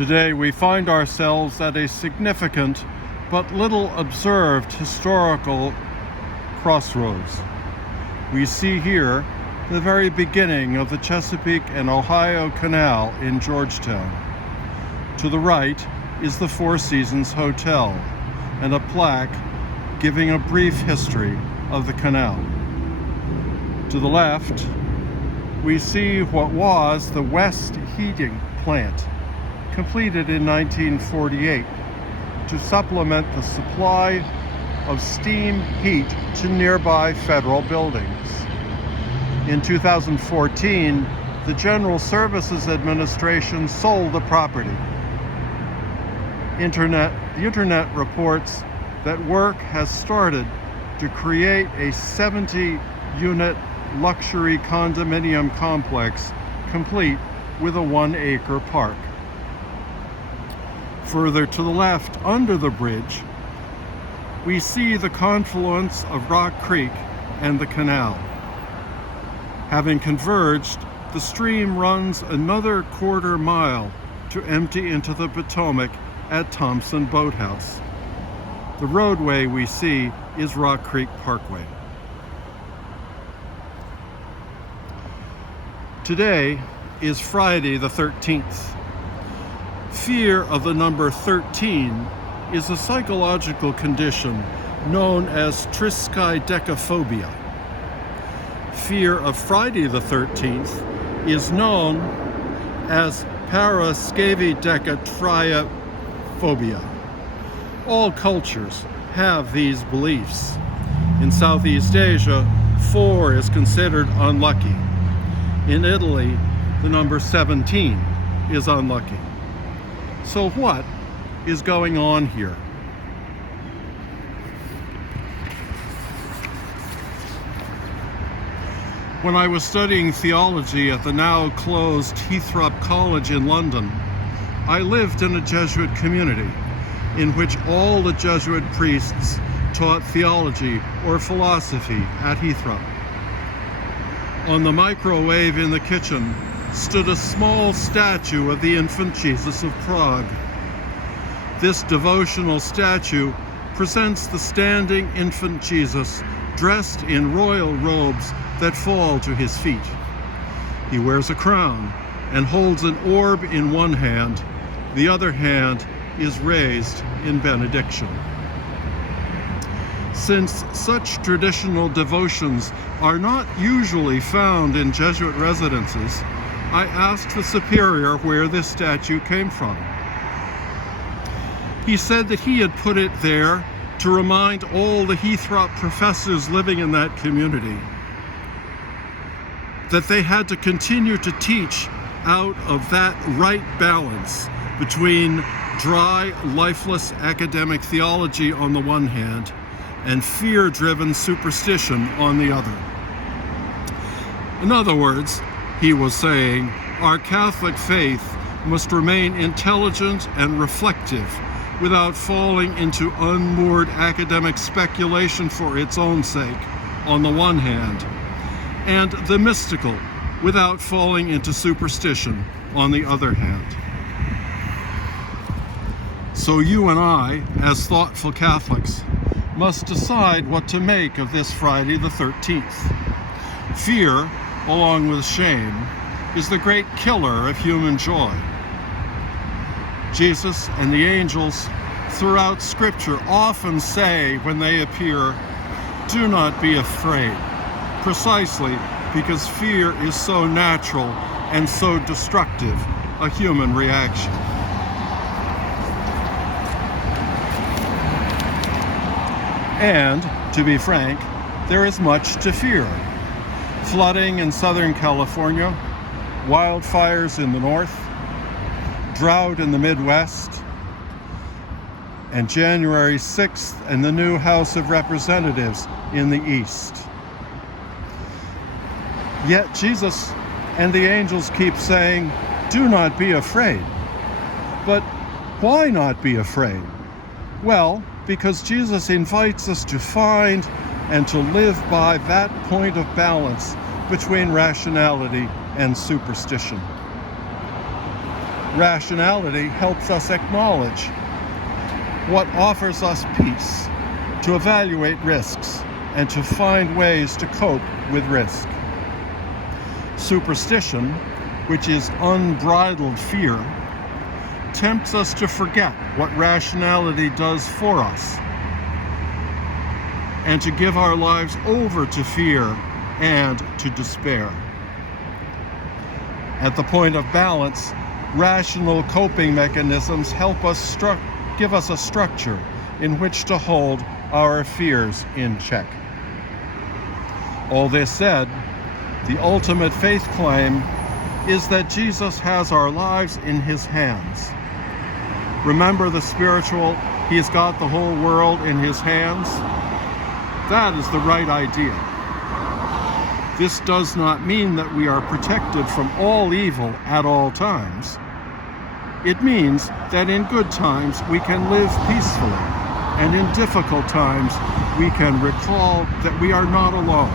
Today we find ourselves at a significant but little observed historical crossroads. We see here the very beginning of the Chesapeake and Ohio Canal in Georgetown. To the right is the Four Seasons Hotel and a plaque giving a brief history of the canal. To the left, we see what was the West Heating Plant, completed in 1948 to supplement the supply of steam heat to nearby federal buildings. In 2014, the General Services Administration sold the property. The internet reports that work has started to create a 70-unit luxury condominium complex complete with a 1-acre park. Further to the left, under the bridge, we see the confluence of Rock Creek and the canal. Having converged, the stream runs another quarter mile to empty into the Potomac at Thompson Boathouse. The roadway we see is Rock Creek Parkway. Today is Friday the 13th. Fear of the number 13 is a psychological condition known as triskaidekaphobia. Fear of Friday the 13th is known as paraskevidekatriaphobia. All cultures have these beliefs. In Southeast Asia, 4 is considered unlucky. In Italy, the number 17 is unlucky. So what is going on here? When I was studying theology at the now closed Heathrop College in London, I lived in a Jesuit community in which all the Jesuit priests taught theology or philosophy at Heathrop. On the microwave in the kitchen stood a small statue of the infant Jesus of Prague. This devotional statue presents the standing infant Jesus dressed in royal robes that fall to his feet. He wears a crown and holds an orb in one hand. The other hand is raised in benediction. Since such traditional devotions are not usually found in Jesuit residences, I asked the superior where this statue came from. He said that he had put it there to remind all the Heathrop professors living in that community that they had to continue to teach out of that right balance between dry, lifeless academic theology on the one hand and fear-driven superstition on the other. In other words, he was saying, our Catholic faith must remain intelligent and reflective without falling into unmoored academic speculation for its own sake, on the one hand, and the mystical without falling into superstition, on the other hand. So you and I, as thoughtful Catholics, must decide what to make of this Friday the 13th. Fear, along with shame, is the great killer of human joy. Jesus and the angels throughout Scripture often say when they appear, "Do not be afraid," precisely because fear is so natural and so destructive a human reaction. And, to be frank, there is much to fear. Flooding in Southern California, wildfires in the north, drought in the Midwest, and January 6th and the new House of Representatives in the east. Yet Jesus and the angels keep saying, "Do not be afraid." But why not be afraid? Well, because Jesus invites us to find and to live by that point of balance between rationality and superstition. Rationality helps us acknowledge what offers us peace, to evaluate risks, and to find ways to cope with risk. Superstition, which is unbridled fear, tempts us to forget what rationality does for us and to give our lives over to fear and to despair. At the point of balance, rational coping mechanisms help us give us a structure in which to hold our fears in check. All this said, the ultimate faith claim is that Jesus has our lives in his hands. Remember the spiritual, he's got the whole world in his hands? That is the right idea. This does not mean that we are protected from all evil at all times. It means that in good times we can live peacefully, and in difficult times we can recall that we are not alone,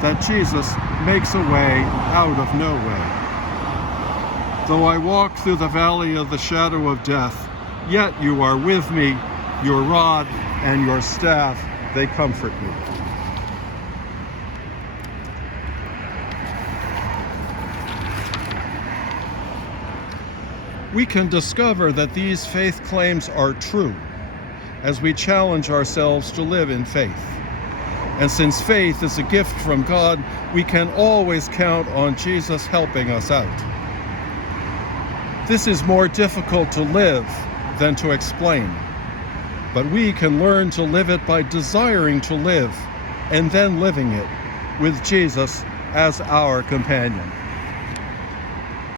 that Jesus makes a way out of no way. Though I walk through the valley of the shadow of death, yet you are with me, your rod and your staff, they comfort me. We can discover that these faith claims are true as we challenge ourselves to live in faith. And since faith is a gift from God, we can always count on Jesus helping us out. This is more difficult to live than to explain, but we can learn to live it by desiring to live and then living it with Jesus as our companion.